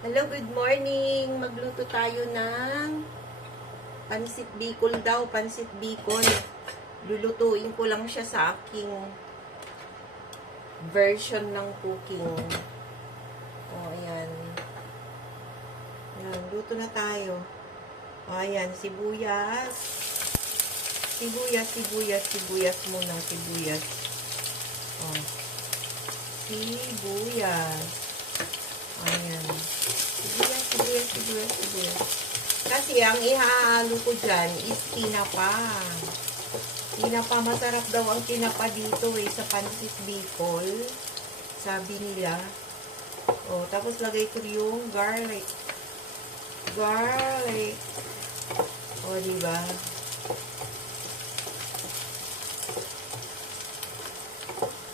Hello, good morning. Magluto tayo ng pansit bicol daw, pansit bicol. Lulutuin ko lang siya sa aking version ng cooking. Ayan. Ayan, luto na tayo. Ayan, sibuyas. Sibuyas muna, sibuyas. Sibuyas. Ayan. Sibuyas. Kasi ang ihahalo ko dyan is tinapa. Tinapa, masarap daw ang tinapa dito sa pansit bicol. Sabi nila. Tapos lagay ko yung garlic. Diba?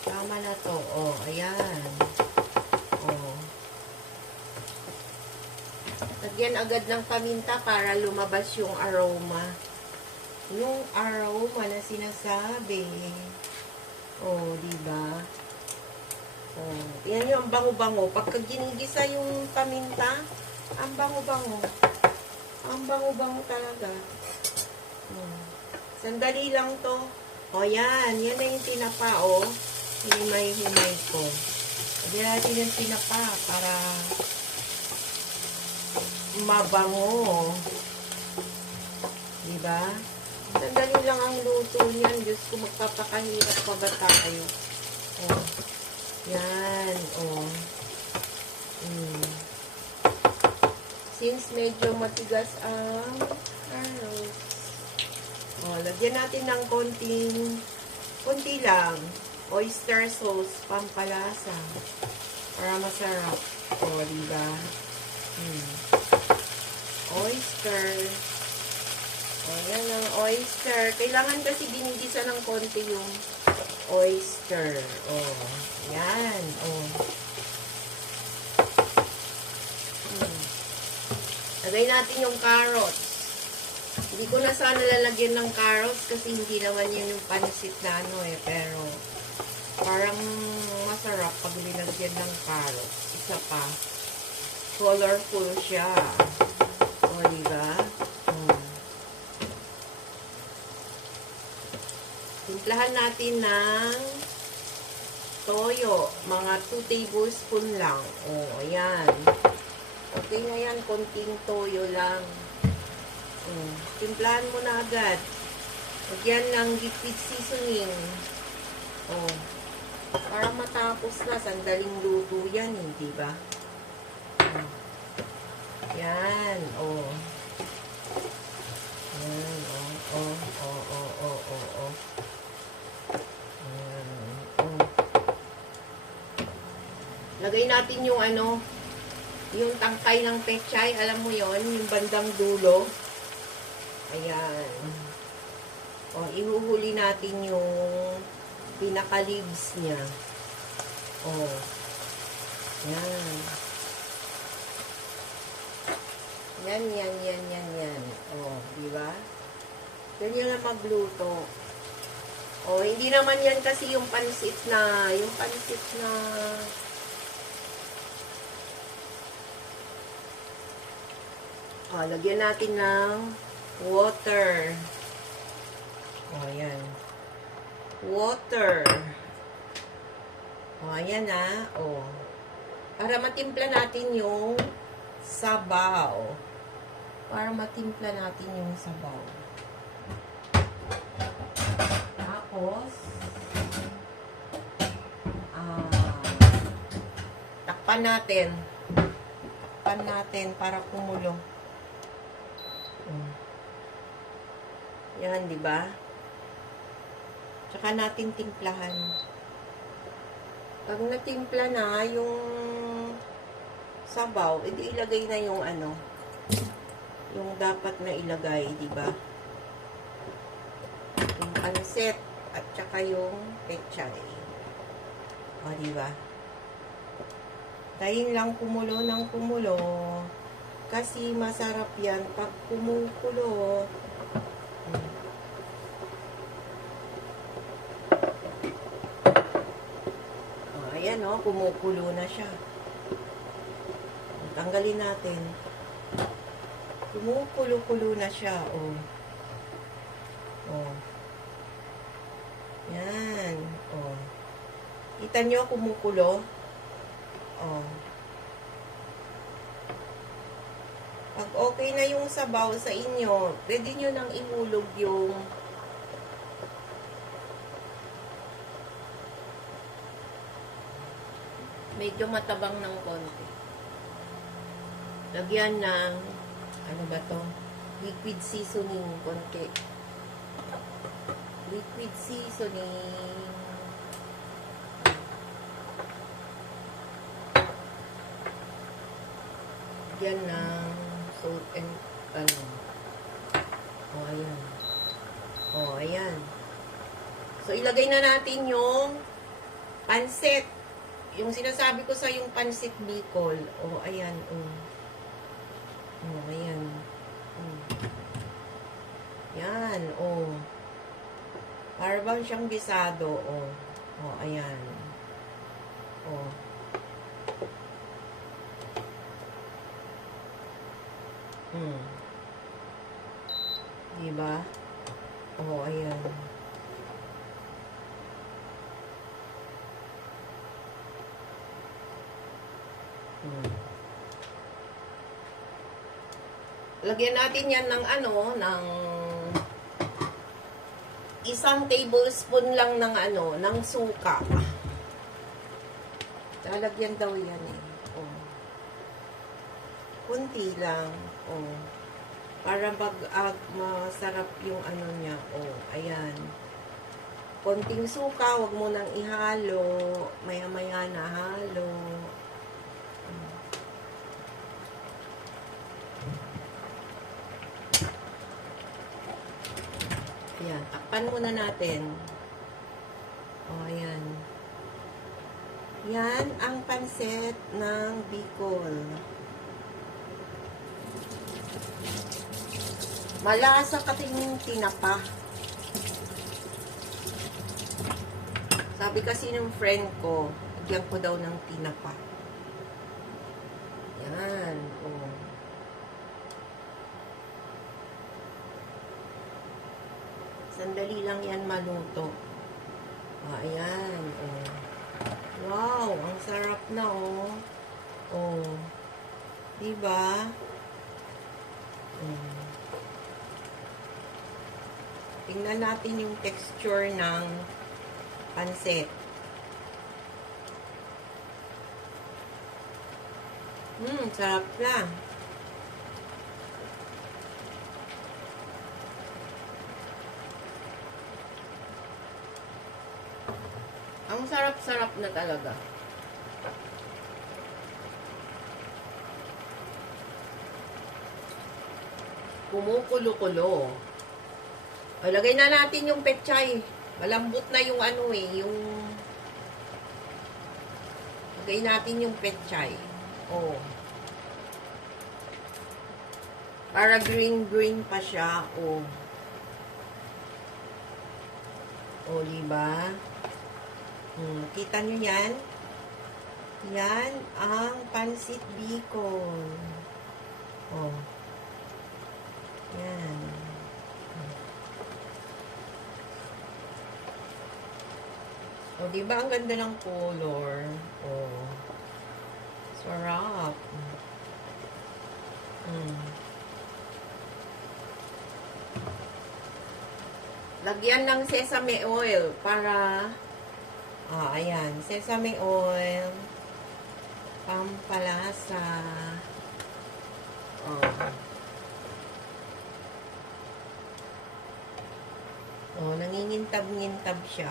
Tama na to. Ayan. Lagyan agad ng paminta para lumabas yung aroma. Yung aroma na sinasabi. Diba? Yan yung bango-bango. Pagka ginigisa yung paminta, ang bango-bango. Ang bango-bango talaga. Sandali lang to. Yan. Yan na yung tinapa, Himay-himay ko. Lagyan natin yung tinapa para mabango. Diba? Sandali lang ang luto niyan. Diyos ko, magpapakahirap pa ba tayo? Yan. Since medyo matigas ang carrots. Lagyan natin ng konti lang. Oyster sauce, pampalasa. Para masarap. Diba? Oyster. Yan ang oyster. Kailangan kasi ginigisa ng konti yung oyster. Yan. Lagay natin yung carrots. Hindi ko na sana lalagyan ng carrots kasi hindi naman yun yung pansit na pero parang masarap pag nilagyan ng carrots. Isa pa. Colorful siya. Diba? Timplahan natin ng toyo. Mga 2 tablespoon lang. Ayan. Okay na yan. Konting toyo lang. Timplahan mo na agad. Lagyan ng liquid seasoning. Para matapos na. Sandaling luto yan. Diba? Yan, Yan, Lagay natin yung yung tangkay ng pechay, alam mo yon, yung bandang dulo. Ayan. Ihuhuli natin yung pinaka-leaves niya. Yan. Yan. Diba? Ganyan lang magluto. Hindi naman yan kasi yung pansit na, lagyan natin ng water. Yan. Water. Ayan para matimpla natin yung sabaw. Tapos, takpan natin para kumulo. Yan, diba? Tsaka natin timplahan. Pag natimpla na yung sabaw, edi ilagay na yung yung dapat na ilagay, diba? Yung pansit at tsaka yung pechay. Diba? Tayin lang kumulo ng kumulo kasi masarap yan pag kumukulo. Ayan, kumukulo na siya. Tanggalin natin. Kumukulo-kulo na siya. Oh. Oh. Yan. Oh. Kita nyo kumukulo? Oh. Pag okay na yung sabaw sa inyo, pwede nyo nang ihulog yung medyo matabang ng konti. Lagyan ng ano ba to? Liquid seasoning konti. Liquid seasoning. Lagyan ng salt and ano. O, ayan. O, ayan. So, ilagay na natin yung pansit. Yung sinasabi ko sa yung pansit Bicol. O, ayan. O, ayan. O. Yan. O. Para bang siyang bisado. O. O, ayan. O. Diba? O, ayan. Lagyan natin yan ng ano, ng isang tablespoon lang ng ano, ng suka. Lalagyan daw yan eh. Oh. Kunti lang. Oh. Para masarap yung ano niya. Oh, ayan. Konting suka, wag mo nang ihalo. Maya-maya na halo. Ayan, takpan muna natin. O, ayan. Yan ang pansit ng Bicol. Malasa kating tinapa. Sabi kasi ng friend ko, lagyan ko daw ng tinapa. Yan, o. Sandali lang yan maluto. Ayan. Oh. Wow, ang sarap na, oh. Oh. Diba? Tingnan natin yung texture ng pansit. Sarap na. Ang sarap-sarap na talaga. Kumukulo-kulo. O, lagay na natin yung pechay. Malambot na yung ano eh, yung lagay natin yung pechay. O. Para green-green pa siya. O. O, diba? Kita nyo yan? Yan ang pansit Bicol. Oh. Yan. O, diba ang ganda ng color? Oh. Sarap. Lagyan ng sesame oil para ayan, sesame oil, pampalasa. Nangingintab-ngintab siya.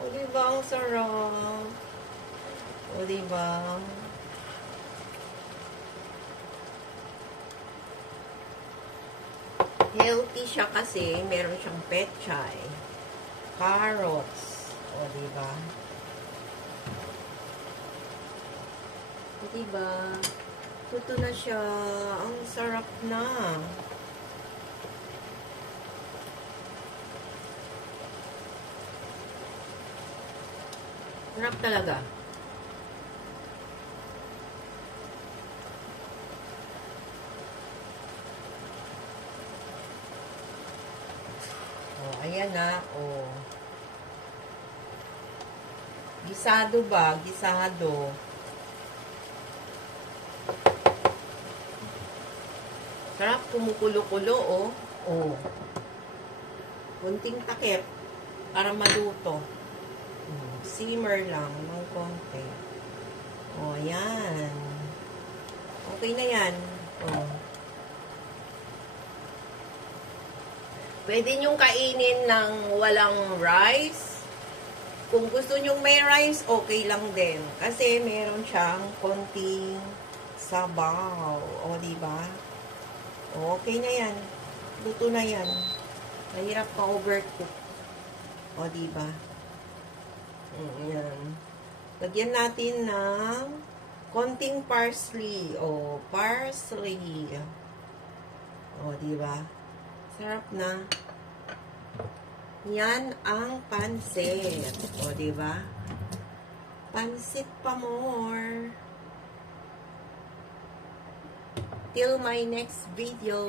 O, diba ang sarap? O, diba? Healthy siya kasi meron siyang pechay, carrots. O, diba? O, diba? Tuto na siya. Ang sarap na. Sarap talaga. ayan na. Oh. Gisado ba? Gisado. Sarap, kumukulo-kulo, oh. Oh. Kunting takip para maluto. Simmer lang ng konti. Oh, ayan. Okay na yan. Oh. Pwede nyong kainin ng walang rice. Kung gusto nyong may rice, okay lang din. Kasi meron siyang konting sabaw. O, diba? Okay na yan. Luto na yan. Mahirap pa overcook. O, diba? Ayan. Lagyan natin ng konting parsley. O, parsley. O, diba? Sarap na. Yan ang pansit. O, diba? Pansit pa more. Till my next video.